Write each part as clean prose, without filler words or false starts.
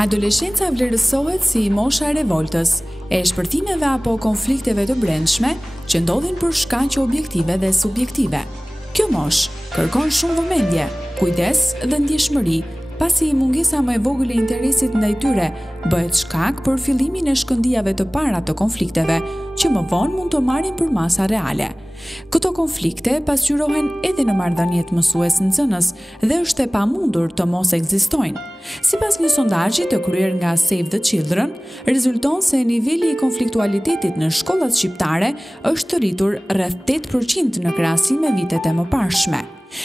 Adoleshenca vlerësohet si mosha e revoltës, e shpërtimeve apo konflikteve të brendshme që ndodhin për shkaqe objektive dhe subjektive. Kjo moshë kërkon shumë vëmendje, kujdes dhe ndjeshmëri, pasi mungesa më e vogël e interesit ndaj tyre bëhet shkak për fillimin e shkëndijave të para të konflikteve, që më vonë mund të marrin për masa reale. Këto konflikte pasqyrohen edhe në marrëdhëniet mësues-nxënës dhe është e pamundur të mos ekzistojnë. Sipas një sondazhi të kryer nga Save the Children, rezulton se niveli i konfliktualitetit në shkollat shqiptare është rritur rreth 8% në krahasim me vitet e mëparshme.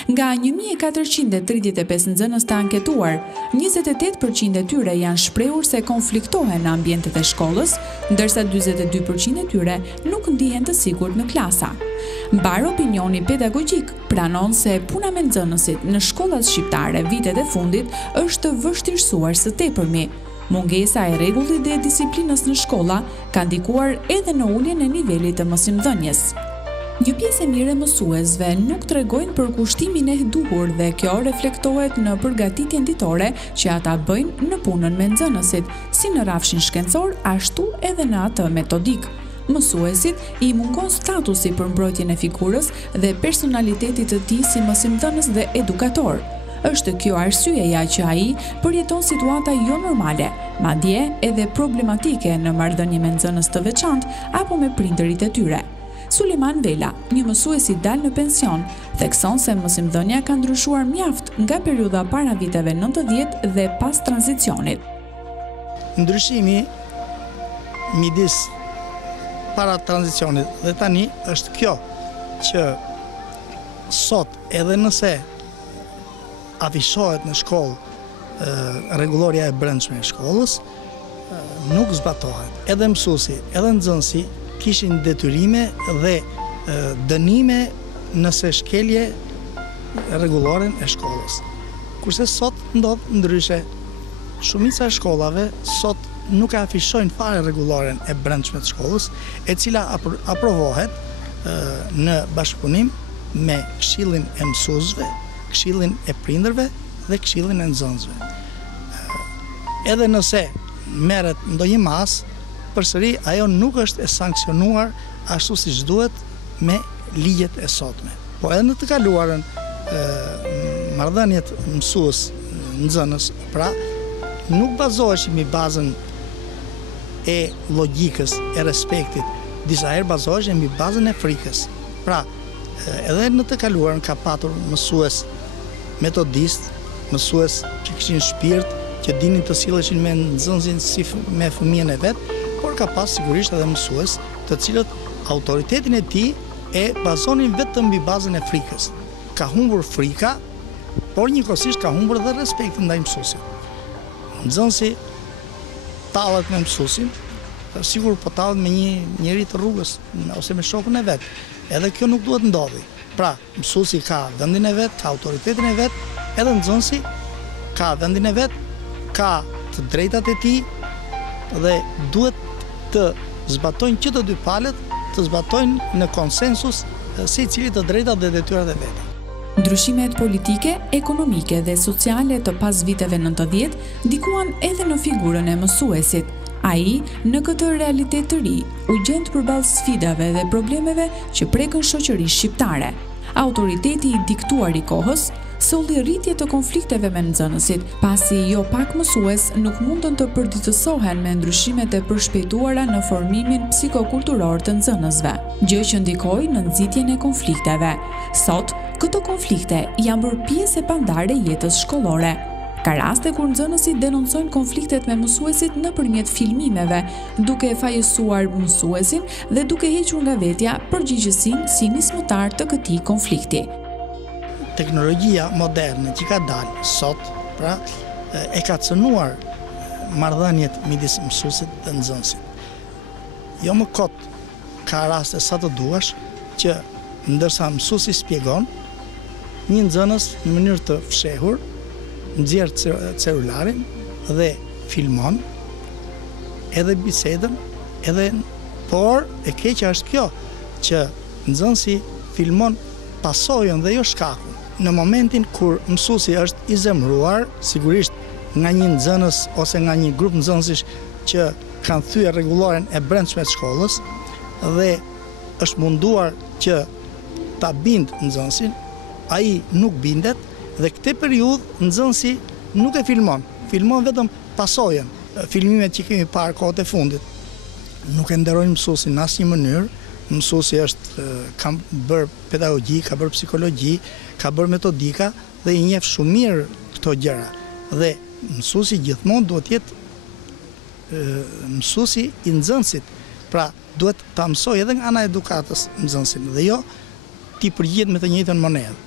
Nga 1435 nxënës të anketuar, 28% e tyre janë shprehur se konfliktohen në ambientet e shkollës, ndërsa 42% e tyre nuk ndihen të sigurt në klasa. Mbar opinioni pedagogjik pranon se puna me nxënësit në shkollat shqiptare vitet e fundit është vështirësuar së tepërmi. Mungesa e rregullit dhe disiplinës në shkolla ka ndikuar edhe në uljen e nivelit të mësimdhënies. Një pjesë e mirë e mësuesve nuk tregojnë për kushtimin e duhur dhe kjo reflektohet në përgatitjen ditore që ata bëjnë në punën me nxënësit, si në rrafshin shkencor, ashtu edhe në atë metodik. Mësuesit i mungon statusi për mbrojtjen e figurës dhe personalitetit të tij si mësimdhënës dhe edukator. Është kjo arsyeja që ai përjeton situata jo normale, madje edhe problematike në marrëdhënie me nxënës të veçantë apo me prindërit e tyre. Suleman Vela, një mësues i dal në pension, thekson se mësimdhënia ka ndryshuar mjaft nga periudha para viteve 90 dhe pas tranzicionit. Ndryshimi midis para tranzicionit dhe tani është kjo që sot edhe nëse afishohet në shkollë rregulloria e brendshme e shkollës, nuk zbatohet. Edhe mësuesi, edhe nxënësi kishin detyrime dhe dënime nëse shkelje rregulloren e shkollës. Kurse sot ndodh ndryshe. Shumica e shkollave sot nuk e afishojnë fare rregulloren e brendshme të shkollës, e cila aprovohet në bashkëpunim me këshillin e mësuesve, këshillin e prindërve dhe këshillin e nxënësve. Edhe nëse merret ndonjë masë, përsëri ajo nuk është e sankcionuar ashtu siç duhet me ligjet e sotme. Po edhe në të kaluarën marrëdhëniet mësues-nxënës, pra nuk bazoheshin mbi bazën e logjikës, e respektit, disa herë bazoheshin mbi bazën e frikës. Pra, edhe në të kaluarën ka patur mësues metodist, mësues që kishin shpirt, që dinin të silleshin me nxënësin si me fëmijën e vet, por ka pas sigurisht edhe mësues të cilët autoritetin e tij e bazonin vetëm mbi bazën e frikës. Ka humbur frika, por njëkohësisht ka humbur dhe respektin ndaj mësuesit. Nxënësi tallet me mësuesin, sigur po tallet me një njerëz të rrugës ose me shokun e vet. Edhe kjo nuk duhet ndodhi. Pra, mësuesi ka vendin e vet, ka autoritetin e vet, edhe nxënësi ka vendin e vet, ka të drejtat e tij dhe duhet të zbatojnë që të dy palët, të zbatojnë në konsensus secili të drejtat dhe detyrat e veta. Ndryshimet politike, ekonomike dhe sociale të pas viteve 90 ndikuan edhe në figurën e mësuesit. Ai, në këtë realitet të ri, u gjend përballë sfidave dhe problemeve që prekën shoqërisë shqiptare. Autoriteti i diktuar i kohës solli rritje të konflikteve me nxënësit, pasi jo pak mësues nuk mundën të përditësohen me ndryshimet e përshpejtuara në formimin psikokulturor të nxënësve, gjë që ndikoi në nxitjen e konflikteve. Sot, këto konflikte janë bërë pjesë e pandare e jetës shkollore. Ka raste kur nxënësit denoncojnë konfliktet me mësuesit nëpërmjet filmimeve, duke e fajësuar mësuesin dhe duke hequr nga vetja përgjegjësinë si nismëtar të këtij konflikti. Teknologjia moderne që ka dalë sot, pra, e ka cënuar marrëdhëniet midis mësuesit dhe nxënësit. Jo më kot ka raste sa të duash që ndërsa mësuesi shpjegon, një nxënës në mënyrë të fshehur nxjerr celularin dhe filmon edhe bisedën, por e keqja është kjo që nxënësi filmon pasojën dhe jo shkakun. Në momentin kur mësuesi është i zemëruar, sigurisht nga një nxënës ose nga një grup nxënësish që kanë thyer rregulloren e brendshme të shkollës dhe është munduar që ta bind nxënësin, ai nuk bindet dhe këtë periudhë nxënësi nuk e filmon vetëm pasojën. Filmimet që kemi parë kohët e fundit nuk e nderojnë mësuesin në asnjë mënyrë. Mësuesi ka bërë pedagogji, ka bërë psikologji, ka bërë metodika dhe i njeh shumë mirë këto gjëra. Dhe mësuesi gjithmonë duhet të jetë mësuesi i nxënësit. Pra duhet ta mësoj edhe nga ana e edukatës nxënësin dhe jo ti përgjigjet me të njëjtën monedhë.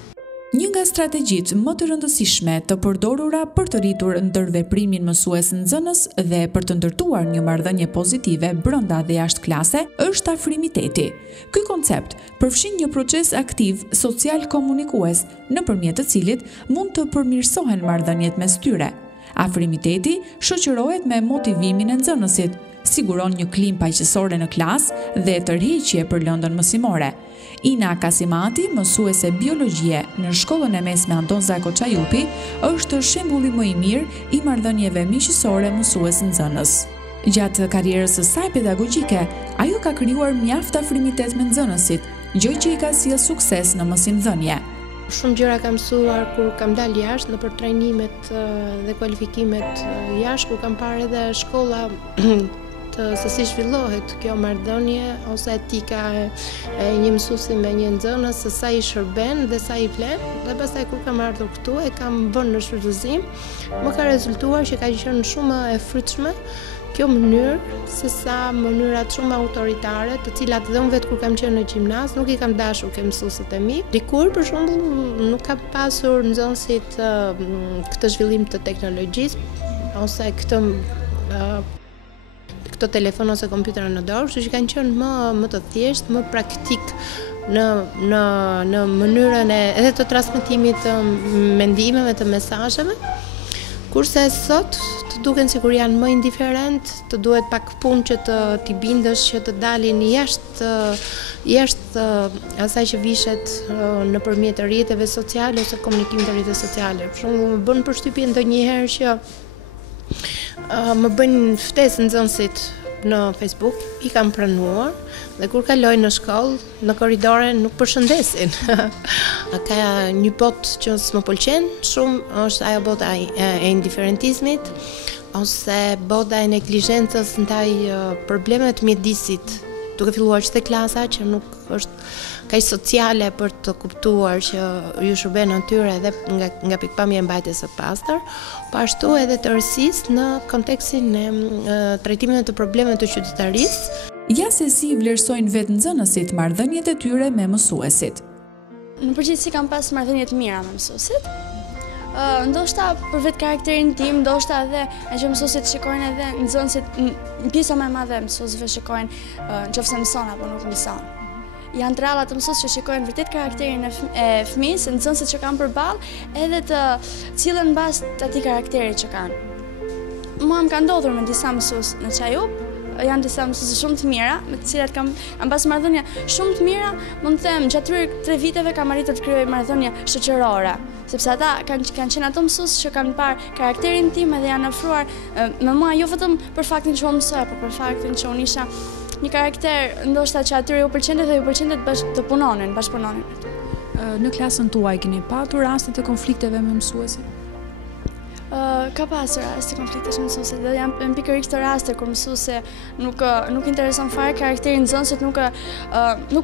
Një nga strategjitë më të rëndësishme të përdorura për të rritur ndërveprimin mësues-nxënës dhe për të ndërtuar një marrëdhënie pozitive brenda dhe jashtë klase është afrimiteti. Ky koncept përfshin një proces aktiv social komunikues nëpërmjet të cilit mund të përmirësohen marrëdhëniet mes tyre. Afrimiteti shoqërohet me motivimin e nxënësit, siguron një klim paqësore në klasë dhe tërheqje për lëndën mësimore. Ina Kasimati, mësuese biologjie në shkollën e mesme Anton Zako Çajupi, është shembulli më i mirë i marrëdhënieve miqësore mësues-nxënës. Gjatë karrierës së saj pedagogjike, ajo ka krijuar mjaft afrimitet me nxënësit, gjë që i ka sjellë sukses në mësimdhënie. Shumë gjëra kam mësuar kur kam dalë jashtë në për trajnimet dhe kualifikimet jashtë, kur kam parë edhe shkolla se si zhvillohet kjo marrëdhënie ose etika e një mësuesi me një nxënës, se sa i shërben dhe sa i vlen, dhe pastaj kur kam ardhur këtu e kam vënë në shfrytëzim, më ka rezultuar që ka qenë shumë e frytshme kjo mënyrë, se sa mënyrat shumë autoritare, të cilat dhe unë vetë kur kam qenë në gjimnaz, nuk i kam dashur ke mësuesit e mi. Dikur, për shembull, nuk ka pasur nxënësit këtë zhvillim të teknologjisë, ose këto telefon ose kompjuter në dorë, kështu që kanë qenë më të thjeshtë, më praktik në mënyrën edhe të transmetimit të mendimeve, të mesazheve. Kurse sot të duken sikur janë më indiferent, të duhet pak punë që t'i bindësh që të dalin jashtë asaj që vishet nëpërmjet rrjeteve sociale ose komunikimit të rrjeteve sociale. Për shembull, më bën përshtypje ndonjëherë që më bëjnë ftesë nxënësit në Facebook, i kam pranuar dhe kur kalojnë në shkollë, në korridore nuk përshëndesin. Ka një botë që s'më pëlqen shumë, është ajo bota e indiferentizmit ose bota e neglizhencës ndaj problemeve të mjedisit, duke filluar që te klasa që nuk është kaq sociale për të kuptuar që ju shërben natyra edhe nga pikpamja e mbajtjes së pastër, po ashtu edhe të rësisë në kontekstin e trajtimit të problemeve të qytetarisë. Ja se si vlerësojnë vetë nxënësit marrëdhëniet e tyre me mësuesit. Në përgjithësi kam pas marrëdhënie të mira me mësuesit. Ndoshta për vetë karakterin tim, ndoshta edhe që mësuesit shikojnë edhe nxënësit, pjesa më e madhe e mësuesve shikojnë nëse mëson apo nuk mëson. Janë të rralla të mësues që shikojnë vërtet karakterin e fëmijës, nxënësit që kanë përballë, edhe të cilën mbas atij karakteri që kanë. Mua më ka ndodhur me disa mësues në Çajup, janë disa mësues shumë të mira, me të cilat kam mbas marrëdhënie shumë të mira, mund të them gjatë këtyre 3 viteve kam arritur të krijoj marrëdhënie shoqërore, sepse ata kanë qenë ato mësues që kanë parë karakterin tim edhe janë ofruar me mua jo vetëm për faktin që unë mësoja, por për faktin që unë isha një karakter ndoshta që atyre ju pëlqente dhe ju pëlqente të punonin, bashkëpunonin. Në klasën tuaj keni patur raste të konflikteve me mësuesit? Ka pasur raste konfliktesh me mësuesit, dhe janë pikërisht të raste kur mësuesi nuk intereson fare karakterin e nxënësit, nuk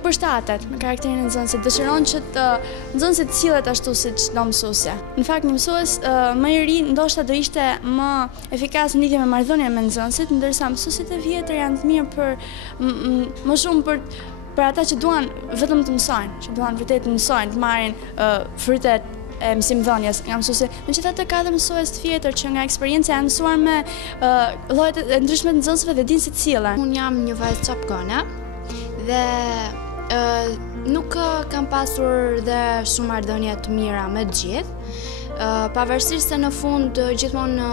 përshtatet me karakterin e nxënësit, dëshiron që nxënësi të sillet ashtu siç do mësuesja. Në fakt një mësues më i ri ndoshta do ishte më efikas në lidhje me marrëdhënien me nxënësit, ndërsa mësuesit e vjetër janë të mirë më shumë për ata që duan vetëm të mësojnë, që duan vërtet të mësojnë, të marrin frytet e mësimdhënies nga mësuesi. Megjithatë ka edhe mësues të vjetër që nga eksperjenca janë mësuar me llojet e ndryshme të nxënësve dhe dinë si të sillen. Unë jam një vajzë çapkone dhe nuk kam pasur dhe shumë marrëdhënie të mira me të gjithë. Pavarësisht se në fund gjithmonë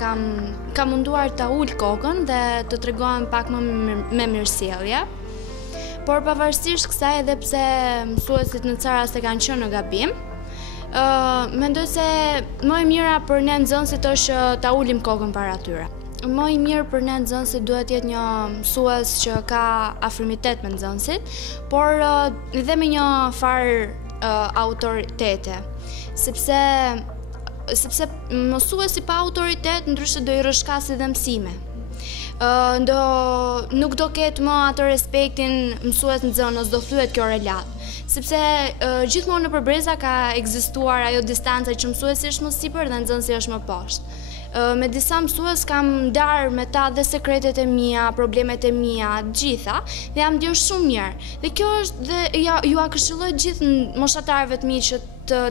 kam munduar ta ul kokën dhe të tregohem pak më me mirësjellje. Por pavarësisht kësaj, edhe pse mësuesit në ca raste kanë qenë në gabim, Mendoj se më e mira për ne nxënësit është ta ulim kokën para tyre. Më i mirë për ne nxënësit duhet jetë një mësues që ka afrimitet me nxënësit, por dhe me një farë autoritete, sepse mësuesi pa autoritet ndryshe do i rrëshkasë dhe mësime. Nuk do ketë më atë respektin mësues nxënës, do thyet kjo relat. Sepse gjithmonë nëpër breza ka ekzistuar ajo distanca që mësuesi është më sipër dhe nxënësi është më poshtë. Me disa mësues kam ndarë me ta dhe sekretet e mia, problemet e mia, gjitha, dhe jam ndjerë shumë mirë. Dhe kjo është dhe ju a këshilloj gjithë moshatarëve të mi që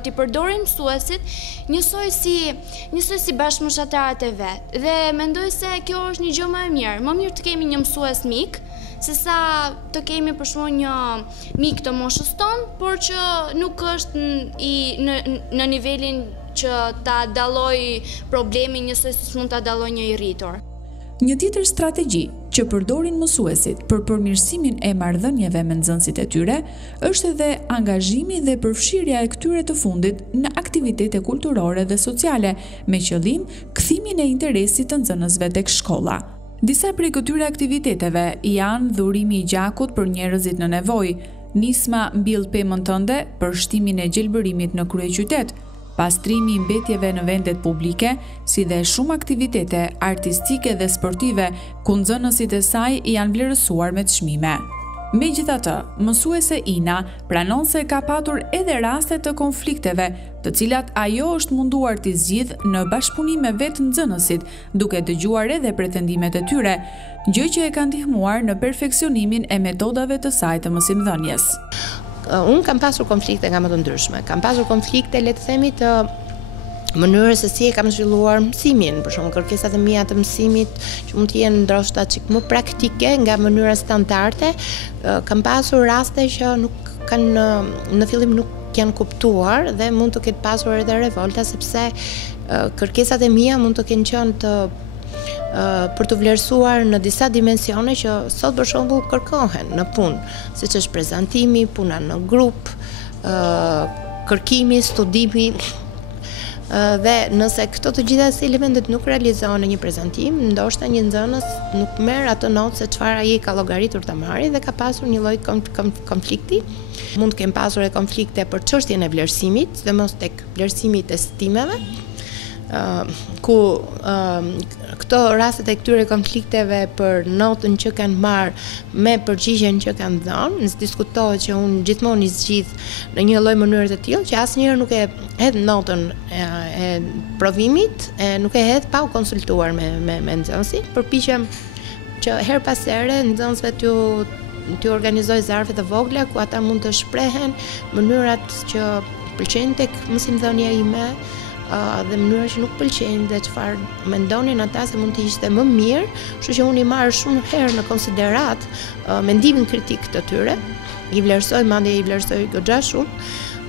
t'i përdorin mësuesit njësoj si bashkëmoshatarët e vetë. Dhe mendoj se kjo është një gjë më e mirë. Më mirë të kemi një mësues mik, se sa të kemi për shkak një mik të moshës tonë, por që nuk është në nivelin që ta dalloj problemin njësoj si mund ta dalloj një i rritur. Një tjetër strategji që përdorin mësuesit për përmirësimin e marrëdhënieve me nxënësit e tyre është edhe angazhimi dhe përfshirja e këtyre të fundit në aktivitete kulturore dhe sociale me qëllim kthimin e interesit të nxënësve tek shkolla. Disa prej këtyre aktiviteteve janë dhurimi i gjakut për njerëzit në nevojë, nisma mbill pemën tënde për shtimin e gjelbërimit në kryeqytet, pastrimi i mbetjeve në vendet publike, si dhe shumë aktivitete artistike dhe sportive ku nxënësit e saj janë vlerësuar me çmime. Megjithatë, mësuese Ina pranon se ka patur edhe raste të konflikteve, të cilat ajo është munduar t'i zgjidh në bashkëpunim me vetë nxënësit, duke dëgjuar edhe pretendimet e tyre, gjë që e ka ndihmuar në perfeksionimin e metodave të saj të mësimdhënies. Unë kam pasur konflikte nga më të ndryshme. Kam pasur konflikte, le të themi, të mënyrës se si e kam zhvilluar mësimin, për shembull kërkesat e mia të mësimit që mund të jenë ndoshta çik më praktike nga mënyra standarde. Kam pasur raste që nuk kanë në fillim nuk janë kuptuar dhe mund të ketë pasur edhe revolta sepse kërkesat e mia mund të kenë qenë për të vlerësuar në disa dimensione që sot për shembull kërkohen në punë, siç është prezantimi, puna në grup, kërkimi, studimi. Dhe nëse këto të gjitha si elementet nuk realizohen në një prezantim, ndoshta një nxënës nuk merr atë notë se çfarë ai ka llogaritur ta marrë dhe ka pasur një lloj konflikti. Mund të kem pasur edhe konflikte për çështjen e vlerësimit, sidomos tek vlerësimi i testimeve, ku këto rastet e këtyre konflikteve për notën që kanë marrë me përgjigjen që kanë dhënë, diskutohet që unë gjithmonë i zgjidh në një lloj mënyre të tillë që asnjëherë nuk e hedh notën e provimit, nuk e hedh pa u konsultuar me nxënësin. Përpiqem që her pas here nxënësve t'ju organizoj zarfe të vogla ku ata mund të shprehen mënyrat që pëlqejnë tek mësimdhënia ime, dhe mënyra që nuk pëlqejnë dhe çfarë mendonin ata se mund të ishte më mirë, kështu që unë i marr shumë herë në konsiderat mendimin kritik të tyre, i vlerësoj goxha shumë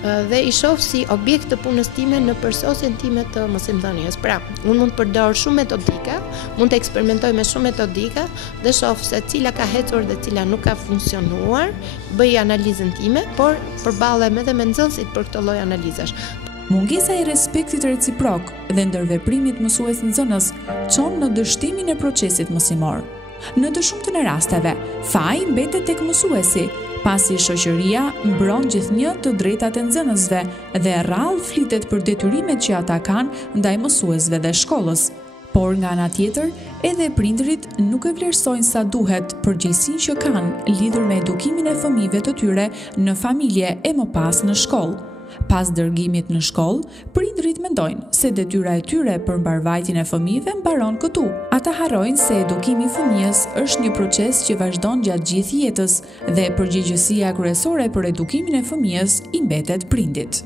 dhe i shoh si objekt të punës time në përsosjen time të mësimdhënies. Pra, unë mund të përdor shumë metodika, mund të eksperimentoj me shumë metodika dhe shoh se cila ka ecur dhe cila nuk ka funksionuar, bëj analizën time, por përballem edhe me nxënësit për këtë lloj analizash. Mungesa e respektit reciprok dhe ndërveprimit mësues-nxënës çon në dështimin e procesit mësimor. Në të shumtën e rasteve, faji mbetet tek mësuesi, pasi shoqëria mbron gjithnjë të drejtat e nxënësve dhe rrallë flitet për detyrimet që ata kanë ndaj mësuesve dhe shkollës. Por nga ana tjetër, edhe prindërit nuk e vlerësojnë sa duhet përgjegjësinë që kanë lidhur me edukimin e fëmijëve të tyre në familje e më pas në shkollë. Pas dërgimit në shkollë, prindërit mendojnë se detyra e tyre për mbarvajtjen e fëmijëve mbaron këtu. Ata harrojnë se edukimi i fëmijës është një proces që vazhdon gjatë gjithë jetës dhe përgjegjësia kryesore për edukimin e fëmijës i mbetet prindit.